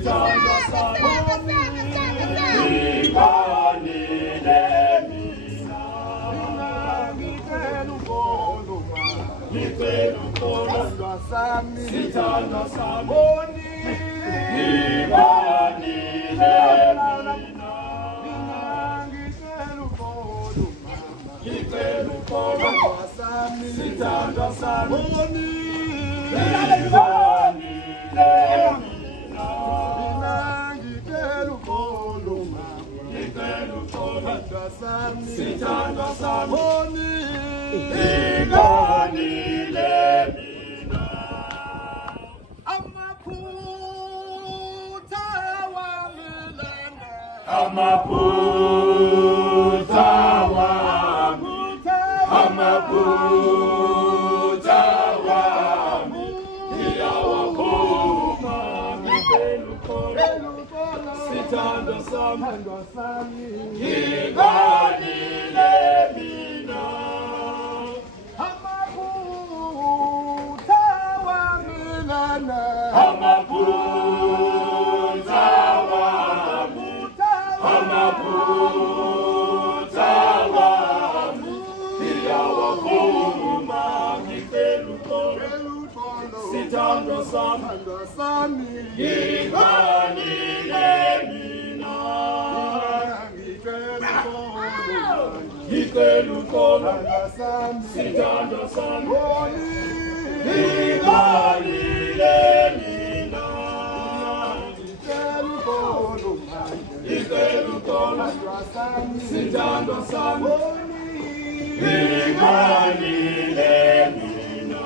sithandwa sami ngibanile mina ngicela ukholo sithandwa sami ngibanile mina ngicela ukholo sithandwa sami sithandwa sami ngibanile mina amaphutha wami iyawaphuma sithandwa sami ngibanile mina amaphutha wami iyawaphuma sithandwa sami ngibanile mina ngicela ukholo sithandwa sami ngibanile mina ngicela ukholo sithandwa sami ngibanile mina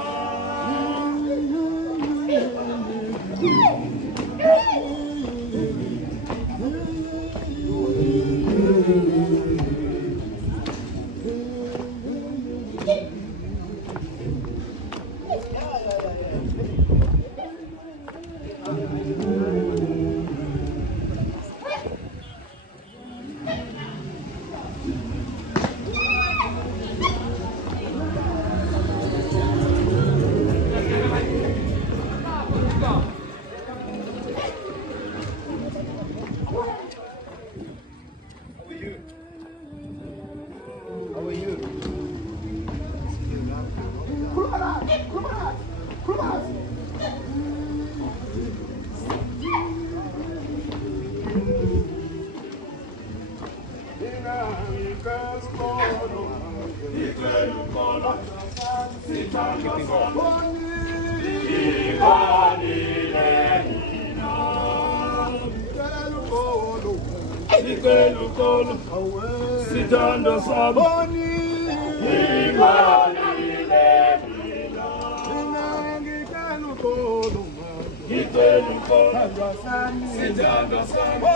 sithandwa sami ngibanile mina ngicela ukholo sithandwa sami